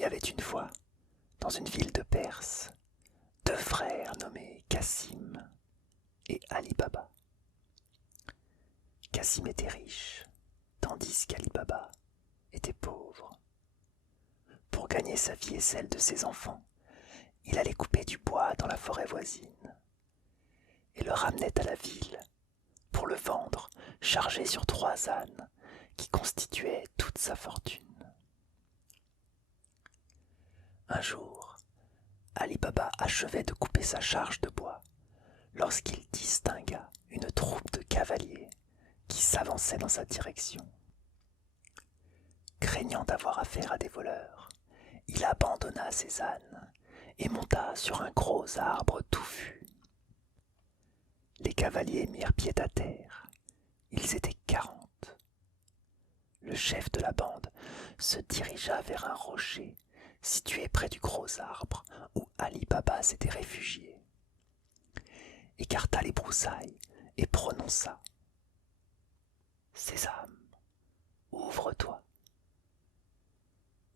y avait une fois, dans une ville de Perse, deux frères nommés Cassim et Ali Baba. Cassim était riche, tandis qu'Ali Baba était pauvre. Pour gagner sa vie et celle de ses enfants, il allait couper du bois dans la forêt voisine et le ramenait à la ville pour le vendre chargé sur 3 ânes qui constituaient toute sa fortune. Un jour, Ali Baba achevait de couper sa charge de bois lorsqu'il distingua une troupe de cavaliers qui s'avançait dans sa direction. Craignant d'avoir affaire à des voleurs, il abandonna ses ânes et monta sur un gros arbre touffu. Les cavaliers mirent pied à terre. Ils étaient 40. Le chef de la bande se dirigea vers un rocher situé près du gros arbre où Ali Baba s'était réfugié, écarta les broussailles et prononça: « Sésame, ouvre-toi !»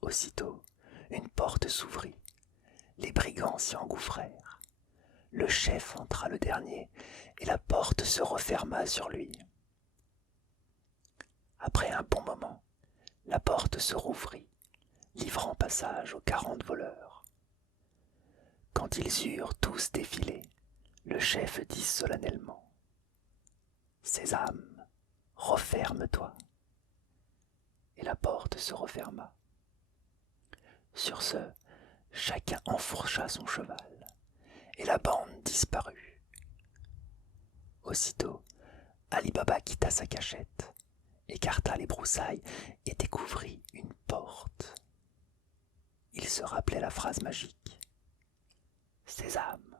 Aussitôt, une porte s'ouvrit. Les brigands s'y engouffrèrent. Le chef entra le dernier et la porte se referma sur lui. Après un bon moment, la porte se rouvrit, livrant passage aux 40 voleurs. Quand ils eurent tous défilé, le chef dit solennellement: « Sésame, referme-toi !» Et la porte se referma. Sur ce, chacun enfourcha son cheval, et la bande disparut. Aussitôt, Ali Baba quitta sa cachette, écarta les broussailles et découvrit une porte. Il se rappelait la phrase magique. « Sésame,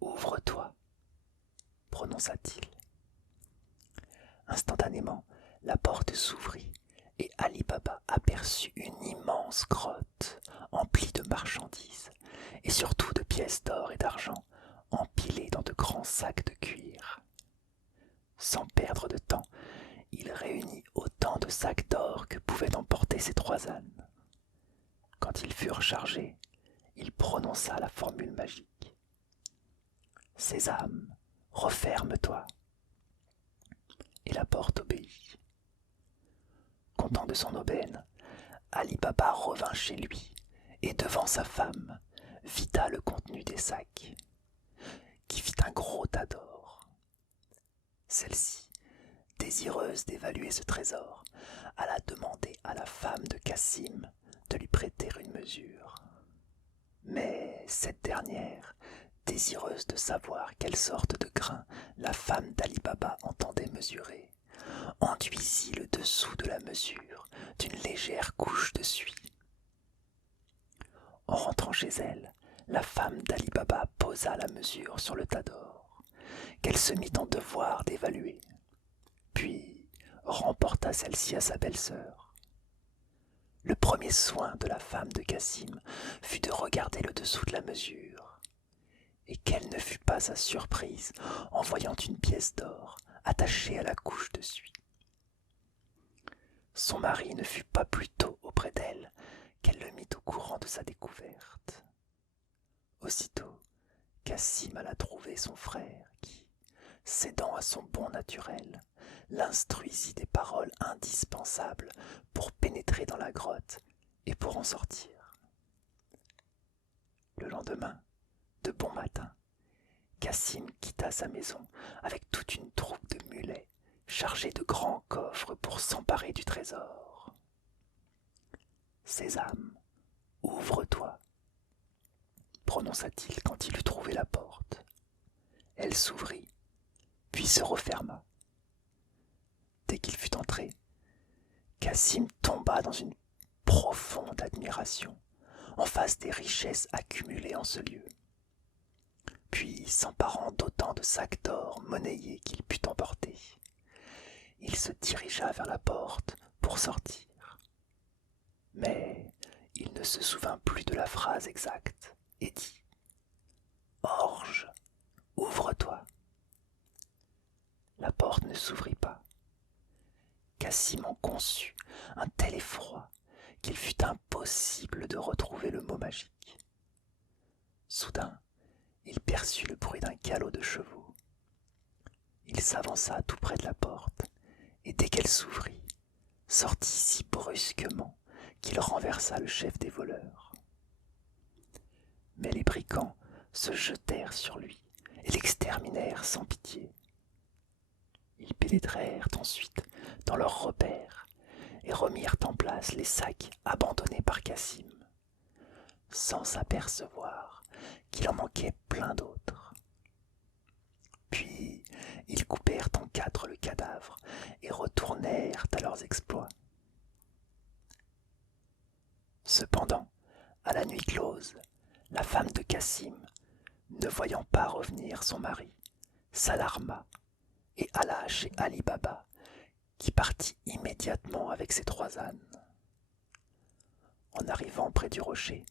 ouvre-toi !» prononça-t-il. Instantanément, la porte s'ouvrit et Ali Baba aperçut une immense grotte emplie de marchandises et surtout de pièces d'or et d'argent empilées dans de grands sacs de cuir. Sans perdre de temps, il réunit autant de sacs d'or que pouvaient emporter ses 3 ânes. Quand ils furent chargés, il prononça la formule magique. « Sésame, referme-toi !» Et la porte obéit. Content de son aubaine, Ali Baba revint chez lui et devant sa femme, vida le contenu des sacs, qui fit un gros tas d'or. Celle-ci, désireuse d'évaluer ce trésor, alla demander à la femme de Cassim de lui prêter une mesure. Mais cette dernière, désireuse de savoir quelle sorte de grain la femme d'Ali Baba entendait mesurer, enduisit le dessous de la mesure d'une légère couche de suie. En rentrant chez elle, la femme d'Ali Baba posa la mesure sur le tas d'or, qu'elle se mit en devoir d'évaluer, puis remporta celle-ci à sa belle-sœur. Le premier soin de la femme de Cassim fut de regarder le dessous de la mesure, et quelle ne fut pas sa surprise en voyant une pièce d'or attachée à la couche de suie. Son mari ne fut pas plus tôt auprès d'elle qu'elle le mit au courant de sa découverte. Aussitôt, Cassim alla trouver son frère qui, cédant à son bon naturel, l'instruisit des paroles indispensables pour pénétrer dans la grotte et pour en sortir. Le lendemain, de bon matin, Cassim quitta sa maison avec toute une troupe de mulets chargés de grands coffres pour s'emparer du trésor. « Sésame, ouvre-toi !» prononça-t-il quand il eut trouvé la porte. Elle s'ouvrit, puis se referma. Dès qu'il fut entré, Cassim tomba dans une profonde admiration en face des richesses accumulées en ce lieu. Puis, s'emparant d'autant de sacs d'or monnayés qu'il put emporter, il se dirigea vers la porte pour sortir. Mais il ne se souvint plus de la phrase exacte et dit « Orge, ouvre-toi !» La porte ne s'ouvrit pas. Cassim en conçut un tel effroi qu'il fut impossible de retrouver le mot magique. Soudain, il perçut le bruit d'un galop de chevaux. Il s'avança tout près de la porte, et dès qu'elle s'ouvrit, sortit si brusquement qu'il renversa le chef des voleurs. Mais les brigands se jetèrent sur lui et l'exterminèrent sans pitié. Ils pénétrèrent ensuite dans leurs repères et remirent en place les sacs abandonnés par Cassim, sans s'apercevoir qu'il en manquait plein d'autres. Puis ils coupèrent en quatre le cadavre et retournèrent à leurs exploits. Cependant, à la nuit close, la femme de Cassim, ne voyant pas revenir son mari, s'alarma et alla chez Ali Baba, qui partit immédiatement avec ses 3 ânes. En arrivant près du rocher,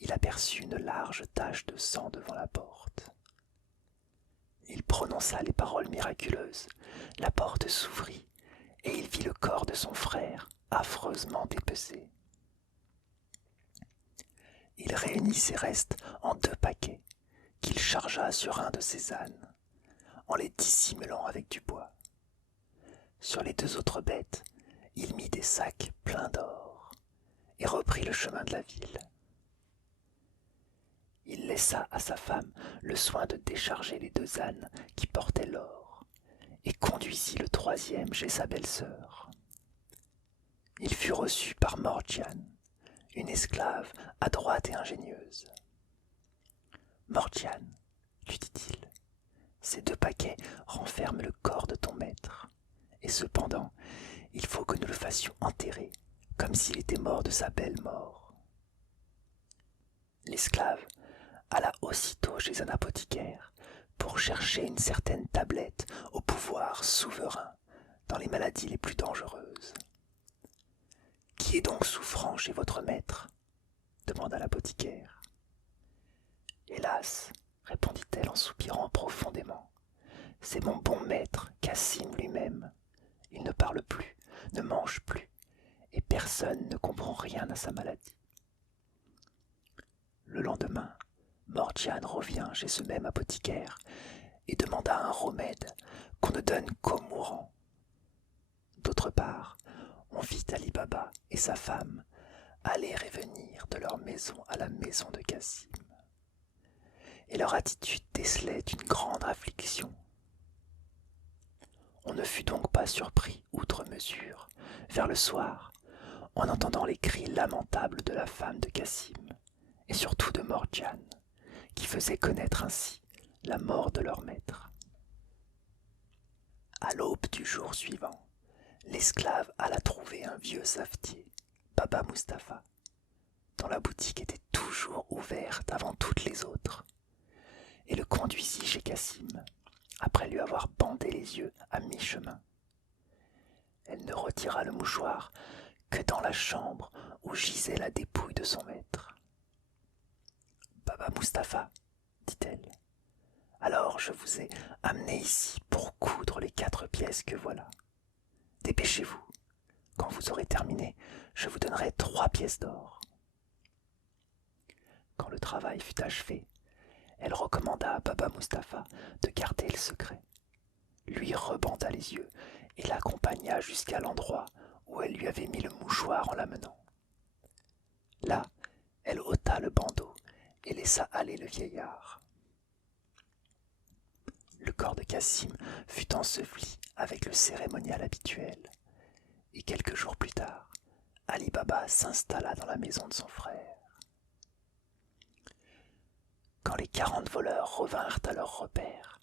il aperçut une large tache de sang devant la porte. Il prononça les paroles miraculeuses, la porte s'ouvrit et il vit le corps de son frère affreusement dépecé. Il réunit ses restes en 2 paquets qu'il chargea sur un de ses ânes, en les dissimulant avec du bois. Sur les 2 autres bêtes, il mit des sacs pleins d'or et reprit le chemin de la ville. Il laissa à sa femme le soin de décharger les 2 ânes qui portaient l'or et conduisit le 3e chez sa belle-sœur. Il fut reçu par Morgiane, une esclave adroite et ingénieuse. « Morgiane, lui dit-il, ces 2 paquets renferment le corps de ton maître, et cependant, il faut que nous le fassions enterrer, comme s'il était mort de sa belle mort. » L'esclave alla aussitôt chez un apothicaire pour chercher une certaine tablette au pouvoir souverain dans les maladies les plus dangereuses. « Qui est donc souffrant chez votre maître ?» demanda l'apothicaire. « Hélas, répondit-elle en soupirant profondément, c'est mon bon maître, Cassim lui-même. Il ne parle plus, ne mange plus, et personne ne comprend rien à sa maladie. » Le lendemain, Morgiane revient chez ce même apothicaire et demanda un remède qu'on ne donne qu'aux mourants. D'autre part, on vit Ali Baba et sa femme aller et venir de leur maison à la maison de Cassim. Et leur attitude décelait une grande affliction. On ne fut donc pas surpris outre mesure, vers le soir, en entendant les cris lamentables de la femme de Cassim, et surtout de Morgiane, qui faisait connaître ainsi la mort de leur maître. À l'aube du jour suivant, l'esclave alla trouver un vieux savetier, Baba Mustapha, dont la boutique était toujours ouverte avant toutes les autres, et le conduisit chez Cassim, après lui avoir bandé les yeux à mi-chemin. Elle ne retira le mouchoir que dans la chambre où gisait la dépouille de son maître. « Baba Mustapha, dit-elle, alors je vous ai amené ici pour coudre les 4 pièces que voilà. Dépêchez-vous, quand vous aurez terminé, je vous donnerai 3 pièces d'or. » Quand le travail fut achevé, elle recommanda à Baba Mustapha de garder le secret, lui rebanda les yeux et l'accompagna jusqu'à l'endroit où elle lui avait mis le mouchoir en l'amenant. Là, elle ôta le bandeau et laissa aller le vieillard. Le corps de Cassim fut enseveli avec le cérémonial habituel, et quelques jours plus tard, Ali Baba s'installa dans la maison de son frère. Quand les 40 voleurs revinrent à leur repère,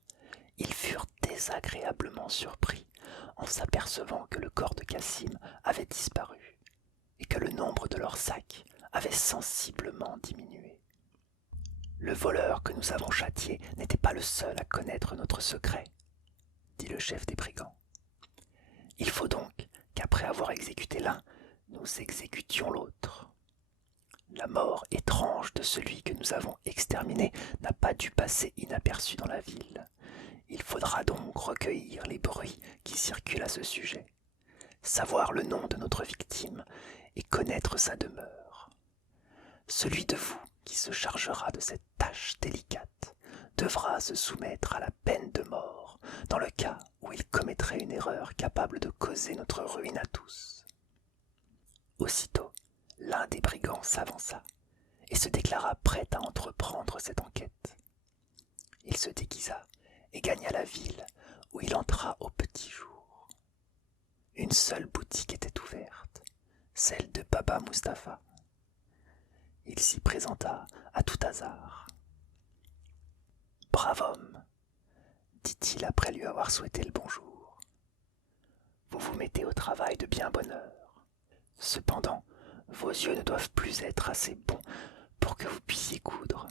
ils furent désagréablement surpris en s'apercevant que le corps de Cassim avait disparu et que le nombre de leurs sacs avait sensiblement diminué. « Le voleur que nous avons châtié n'était pas le seul à connaître notre secret, » dit le chef des brigands. « Il faut donc qu'après avoir exécuté l'un, nous exécutions l'autre. La mort étrange de celui que nous avons exterminé n'a pas dû passer inaperçu dans la ville. Il faudra donc recueillir les bruits qui circulent à ce sujet, savoir le nom de notre victime et connaître sa demeure. Celui de vous qui se chargera de cette tâche délicate devra se soumettre à la peine de mort dans le cas où il commettrait une erreur capable de causer notre ruine à tous. » Aussitôt, l'un des brigands s'avança et se déclara prêt à entreprendre cette enquête. Il se déguisa et gagna la ville où il entra au petit jour. Une seule boutique était ouverte, celle de Baba Mustapha. Il s'y présenta à tout hasard. « Brave homme, dit-il après lui avoir souhaité le bonjour. Vous vous mettez au travail de bien bonne heure. Cependant, vos yeux ne doivent plus être assez bons pour que vous puissiez coudre. »«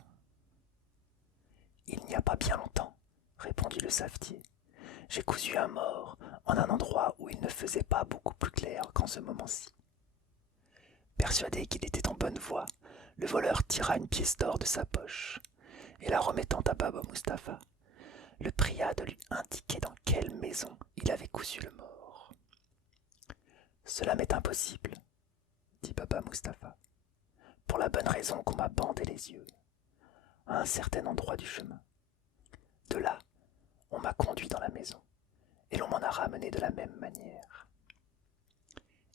Il n'y a pas bien longtemps, répondit le savetier. J'ai cousu un mort en un endroit où il ne faisait pas beaucoup plus clair qu'en ce moment-ci. » Persuadé qu'il était en bonne voie, le voleur tira une pièce d'or de sa poche et la remettant à Baba Mustapha, le pria de lui indiquer dans quelle maison il avait cousu le mort. « Cela m'est impossible, dit Baba Mustapha, pour la bonne raison qu'on m'a bandé les yeux, à un certain endroit du chemin. De là, on m'a conduit dans la maison, et l'on m'en a ramené de la même manière.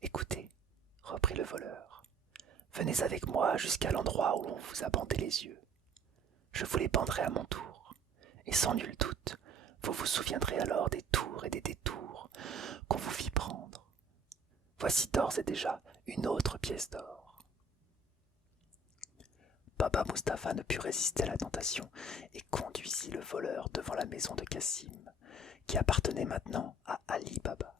Écoutez, reprit le voleur, venez avec moi jusqu'à l'endroit où l'on vous a bandé les yeux. Je vous les banderai à mon tour, et sans nul doute, vous vous souviendrez alors des tours et des détours qu'on vous fit prendre. Voici d'ores et déjà une autre pièce d'or. » Baba Mustapha ne put résister à la tentation et conduisit le voleur devant la maison de Cassim, qui appartenait maintenant à Ali Baba.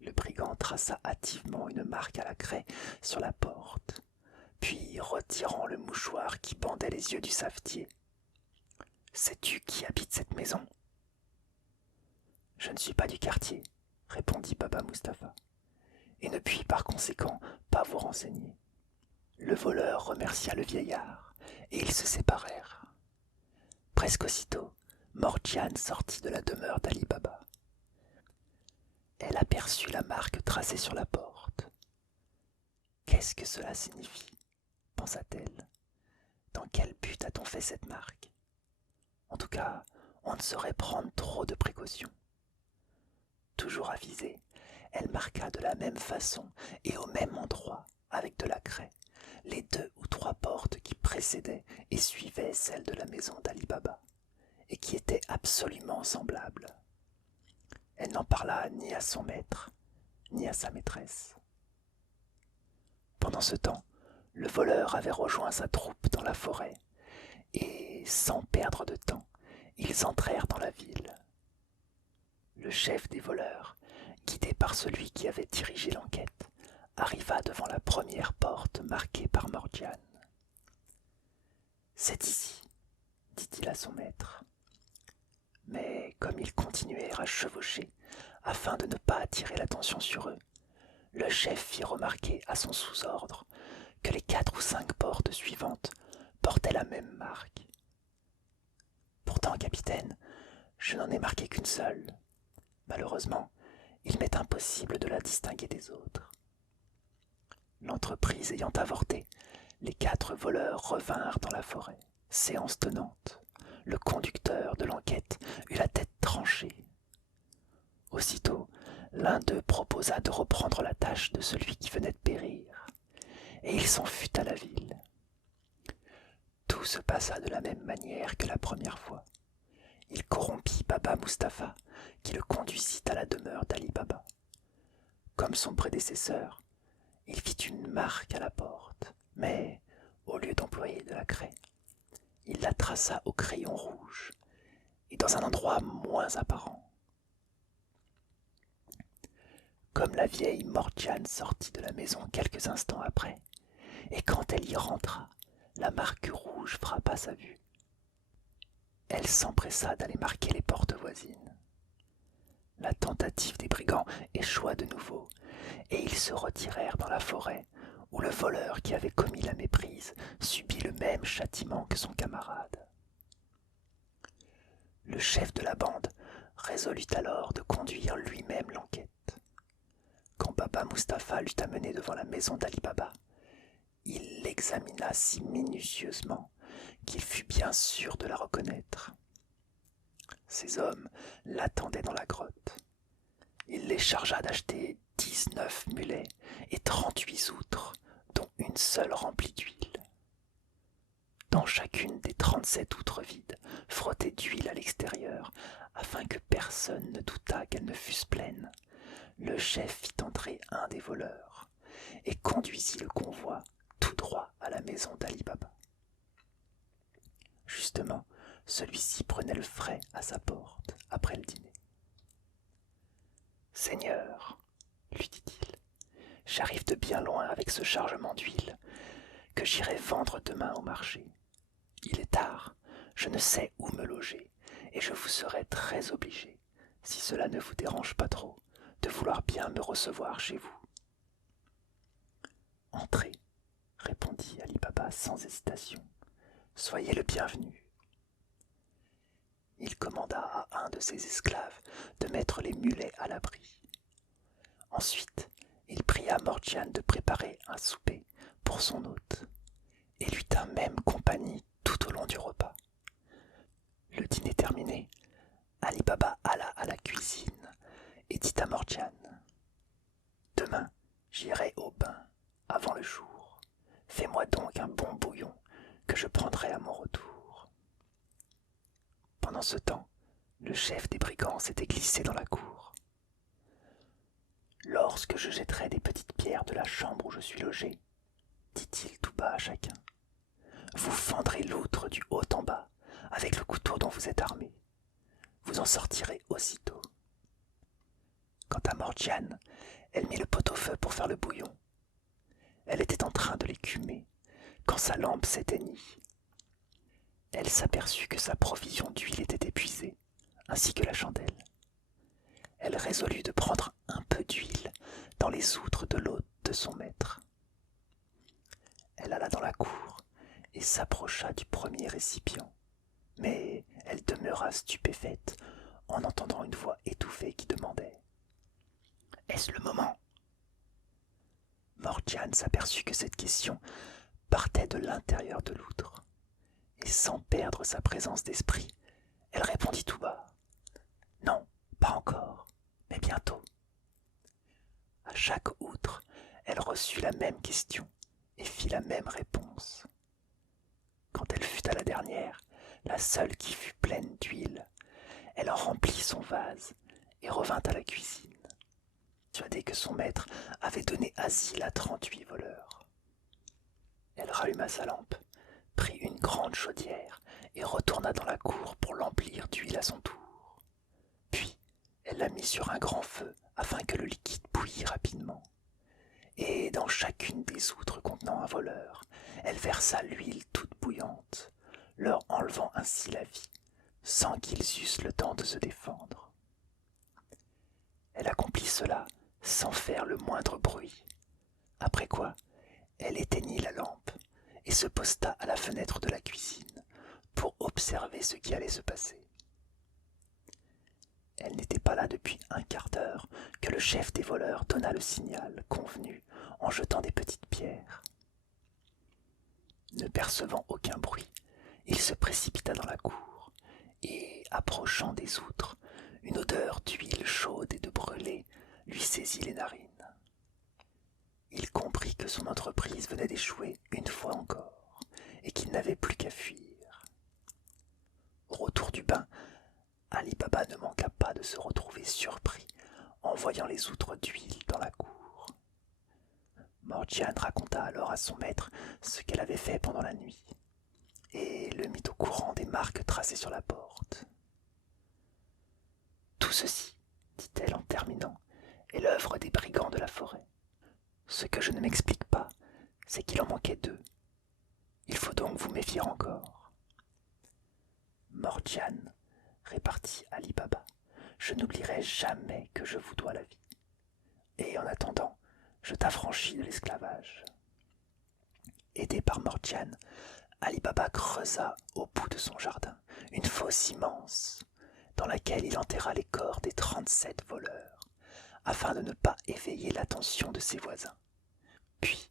Le brigand traça hâtivement une marque à la craie sur la porte, puis retirant le mouchoir qui bandait les yeux du savetier. « Sais-tu qui habite cette maison ?»« Je ne suis pas du quartier, » répondit Baba Mustapha, « et ne puis par conséquent pas vous renseigner. » Le voleur remercia le vieillard, et ils se séparèrent. Presque aussitôt, Morgiane sortit de la demeure d'Ali Baba. Elle aperçut la marque tracée sur la porte. « Qu'est-ce que cela signifie ?» pensa-t-elle. « Dans quel but a-t-on fait cette marque ? En tout cas, on ne saurait prendre trop de précautions. » Toujours avisée, elle marqua de la même façon et au même endroit, avec de la craie, les 2 ou 3 portes qui précédaient et suivaient celles de la maison d'Ali Baba, et qui étaient absolument semblables. Elle n'en parla ni à son maître, ni à sa maîtresse. Pendant ce temps, le voleur avait rejoint sa troupe dans la forêt, et, sans perdre de temps, ils entrèrent dans la ville. Le chef des voleurs, guidé par celui qui avait dirigé l'enquête, arriva devant la première porte marquée par Morgiane. « C'est ici, dit-il à son maître. » Mais comme ils continuèrent à chevaucher, afin de ne pas attirer l'attention sur eux, le chef fit remarquer à son sous-ordre que les 4 ou 5 portes suivantes portaient la même marque. « Pourtant, capitaine, je n'en ai marqué qu'une seule. Malheureusement, il m'est impossible de la distinguer des autres. » L'entreprise ayant avorté, les 4 voleurs revinrent dans la forêt. Séance tenante, le conducteur de l'enquête eut la tête tranchée. Aussitôt, l'un d'eux proposa de reprendre la tâche de celui qui venait de périr, et il s'en fut à la ville. Tout se passa de la même manière que la première fois. Il corrompit Baba Mustapha, qui le conduisit à la demeure d'Ali Baba. Comme son prédécesseur, il fit une marque à la porte, mais, au lieu d'employer de la craie, il la traça au crayon rouge, et dans un endroit moins apparent. Comme la vieille Morgiane sortit de la maison quelques instants après, et quand elle y rentra, la marque rouge frappa sa vue. Elle s'empressa d'aller marquer les portes voisines. La tentative des brigands échoua de nouveau, et ils se retirèrent dans la forêt, où le voleur qui avait commis la méprise subit le même châtiment que son camarade. Le chef de la bande résolut alors de conduire lui-même l'enquête. Quand Baba Mustapha l'eut amené devant la maison d'Ali Baba, il l'examina si minutieusement qu'il fut bien sûr de la reconnaître. Ces hommes l'attendaient dans la grotte. Il les chargea d'acheter 19 mulets et 38 outres, dont une seule remplie d'huile. Dans chacune des 37 outres vides, frottées d'huile à l'extérieur, afin que personne ne doutât qu'elles ne fussent pleines, le chef fit entrer un des voleurs et conduisit le convoi tout droit à la maison d'Ali Baba. Justement, celui-ci prenait le frais à sa porte après le dîner. « Seigneur, lui dit-il, j'arrive de bien loin avec ce chargement d'huile que j'irai vendre demain au marché. Il est tard, je ne sais où me loger, et je vous serai très obligé, si cela ne vous dérange pas trop, de vouloir bien me recevoir chez vous. »« Entrez, répondit Ali Baba sans hésitation. Soyez le bienvenu. Il commanda à un de ses esclaves de mettre les mulets à l'abri. Ensuite, il pria Mordjan de préparer un souper pour son hôte et lui tint même compagnie tout au long du repas. Le dîner terminé, Ali Baba alla à la cuisine et dit à Mordjan : « Demain, j'irai au bain avant le jour. Fais-moi donc un bon bouillon que je prendrai à mon retour. » Pendant ce temps, le chef des brigands s'était glissé dans la cour. « Lorsque je jetterai des petites pierres de la chambre où je suis logé, dit-il tout bas à chacun, vous fendrez l'outre du haut en bas avec le couteau dont vous êtes armé. Vous en sortirez aussitôt. » Quant à Mordjan, elle mit le pot au feu pour faire le bouillon. Elle était en train de l'écumer quand sa lampe s'éteignit. Elle s'aperçut que sa provision d'huile était épuisée, ainsi que la chandelle. Elle résolut de prendre un peu d'huile dans les outres de l'hôte de son maître. Elle alla dans la cour et s'approcha du premier récipient, mais elle demeura stupéfaite en entendant une voix étouffée qui demandait : « Est-ce le moment ?» Mordjan s'aperçut que cette question partait de l'intérieur de l'outre, et sans perdre sa présence d'esprit, elle répondit tout bas : « Non, pas encore, mais bientôt. » À chaque outre, elle reçut la même question et fit la même réponse. Quand elle fut à la dernière, la seule qui fut pleine d'huile, elle en remplit son vase et revint à la cuisine, persuadée que son maître avait donné asile à 38 voleurs. Elle ralluma sa lampe, prit une grande chaudière et retourna dans la cour pour l'emplir d'huile à son tour. Puis, elle la mit sur un grand feu afin que le liquide bouillît rapidement. Et dans chacune des outres contenant un voleur, elle versa l'huile toute bouillante, leur enlevant ainsi la vie, sans qu'ils eussent le temps de se défendre. Elle accomplit cela sans faire le moindre bruit, après quoi elle éteignit la lampe et se posta à la fenêtre de la cuisine pour observer ce qui allait se passer. Elle n'était pas là depuis un quart d'heure que le chef des voleurs donna le signal convenu en jetant des petites pierres. Ne percevant aucun bruit, il se précipita dans la cour et, approchant des outres, une odeur d'huile chaude et de brûlé lui saisit les narines. Il comprit que son entreprise venait d'échouer une fois encore et qu'il n'avait plus qu'à fuir. Au retour du bain, Ali Baba ne manqua pas de se retrouver surpris en voyant les outres d'huile dans la cour. Mordjan raconta alors à son maître ce qu'elle avait fait pendant la nuit et le mit au courant des marques tracées sur la porte. « Tout ceci, dit-elle en terminant, est l'œuvre des brigands de la forêt. Ce que je ne m'explique pas, c'est qu'il en manquait 2. Il faut donc vous méfier encore. » Mordjan, répartit Ali Baba, je n'oublierai jamais que je vous dois la vie. Et en attendant, je t'affranchis de l'esclavage. Aidé par Mordjan, Ali Baba creusa au bout de son jardin une fosse immense, dans laquelle il enterra les corps des 37 voleurs, afin de ne pas éveiller l'attention de ses voisins. Puis,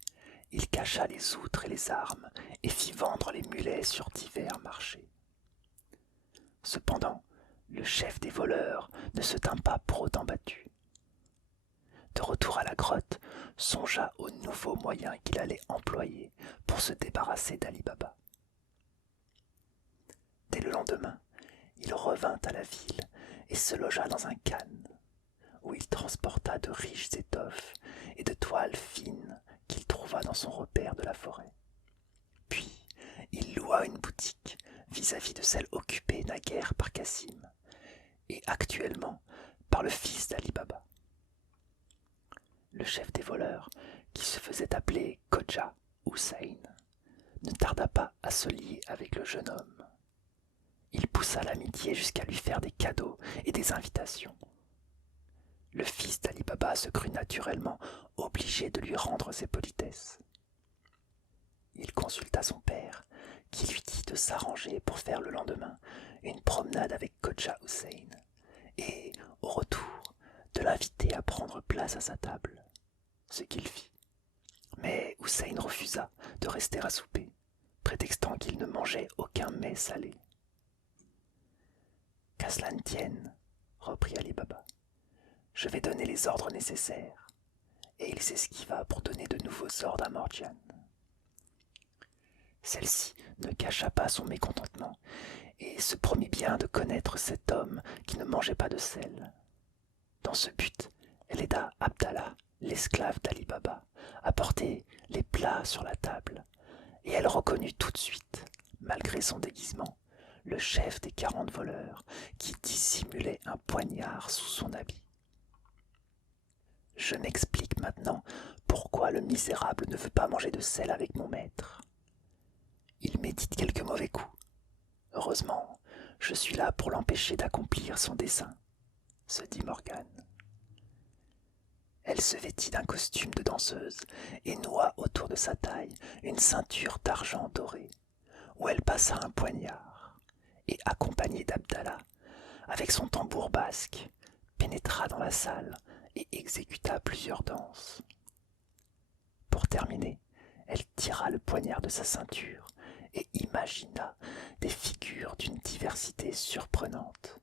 il cacha les outres et les armes et fit vendre les mulets sur divers marchés. Cependant, le chef des voleurs ne se tint pas pour autant battu. De retour à la grotte, songea aux nouveaux moyens qu'il allait employer pour se débarrasser d'Ali Baba. Dès le lendemain, il revint à la ville et se logea dans un khan, où il transporta de riches étoffes et de toiles fines qu'il trouva dans son repère de la forêt. Puis, il loua une boutique vis-à-vis de celle occupée naguère par Cassim, et actuellement par le fils d'Ali Baba. Le chef des voleurs, qui se faisait appeler Khoja Hussein, ne tarda pas à se lier avec le jeune homme. Il poussa l'amitié jusqu'à lui faire des cadeaux et des invitations. Le fils d'Ali Baba se crut naturellement obligé de lui rendre ses politesses. Il consulta son père, qui lui dit de s'arranger pour faire le lendemain une promenade avec Khoja Hussein, et, au retour, de l'inviter à prendre place à sa table, ce qu'il fit. Mais Hussein refusa de rester à souper, prétextant qu'il ne mangeait aucun mets salé. « Qu'à cela ne tienne, reprit Ali Baba, je vais donner les ordres nécessaires. » Et il s'esquiva pour donner de nouveaux ordres à Morgiane. Celle-ci ne cacha pas son mécontentement et se promit bien de connaître cet homme qui ne mangeait pas de sel. Dans ce but, elle aida Abdallah, l'esclave d'Ali Baba, à porter les plats sur la table, et elle reconnut tout de suite, malgré son déguisement, le chef des 40 voleurs qui dissimulait un poignard sous son habit. Je m'explique maintenant pourquoi le misérable ne veut pas manger de sel avec mon maître. Il médite quelques mauvais coups. Heureusement, je suis là pour l'empêcher d'accomplir son dessein, se dit Morgane. Elle se vêtit d'un costume de danseuse et noua autour de sa taille une ceinture d'argent doré, où elle passa un poignard, et accompagnée d'Abdallah, avec son tambour basque, pénétra dans la salle et exécuta plusieurs danses. Pour terminer, elle tira le poignard de sa ceinture et imagina des figures d'une diversité surprenante,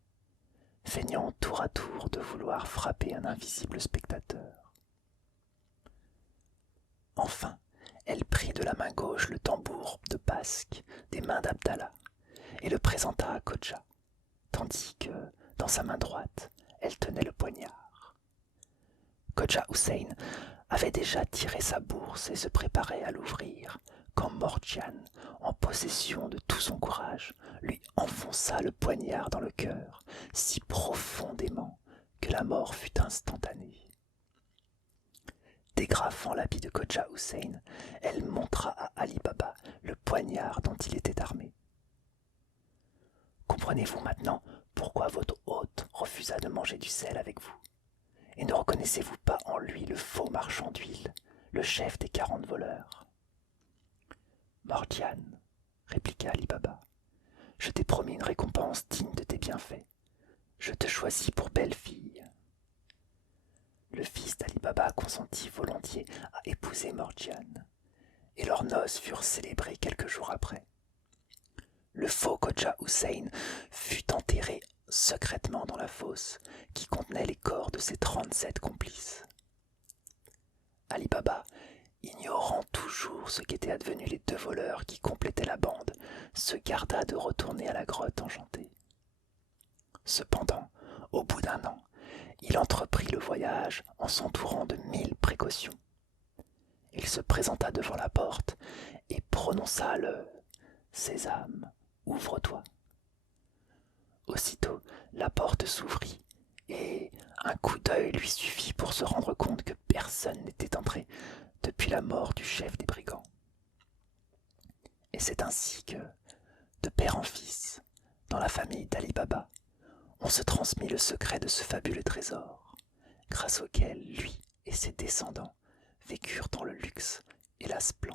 feignant tour à tour de vouloir frapper un invisible spectateur. Enfin, elle prit de la main gauche le tambour de basque des mains d'Abdallah et le présenta à Khoja, tandis que, dans sa main droite, elle tenait le poignard. Khoja Hussein avait déjà tiré sa bourse et se préparait à l'ouvrir, quand Morgiane, en possession de tout son courage, lui enfonça le poignard dans le cœur, si profondément que la mort fut instantanée. Dégrafant l'habit de Khoja Hussein, elle montra à Ali Baba le poignard dont il était armé. Comprenez-vous maintenant pourquoi votre hôte refusa de manger du sel avec vous? Et ne reconnaissez-vous pas en lui le faux marchand d'huile, le chef des 40 voleurs? Morgiane, répliqua Ali Baba, je t'ai promis une récompense digne de tes bienfaits. Je te choisis pour belle-fille. Le fils d'Ali Baba consentit volontiers à épouser Morgiane, et leurs noces furent célébrées quelques jours après. Le faux Khoja Hussein fut enterré secrètement dans la fosse qui contenait les corps de ses 37 complices. Ali Baba, ignorant toujours ce qu'étaient advenus les 2 voleurs qui complétaient la bande, se garda de retourner à la grotte enchantée. Cependant, au bout d'1 an, il entreprit le voyage en s'entourant de 1000 précautions. Il se présenta devant la porte et prononça le « Sésame, ouvre-toi ». Aussitôt, la porte s'ouvrit et un coup d'œil lui suffit pour se rendre compte que personne n'était entré depuis la mort du chef des brigands. Et c'est ainsi que, de père en fils, dans la famille d'Ali Baba, on se transmit le secret de ce fabuleux trésor, grâce auquel lui et ses descendants vécurent dans le luxe et la splendeur.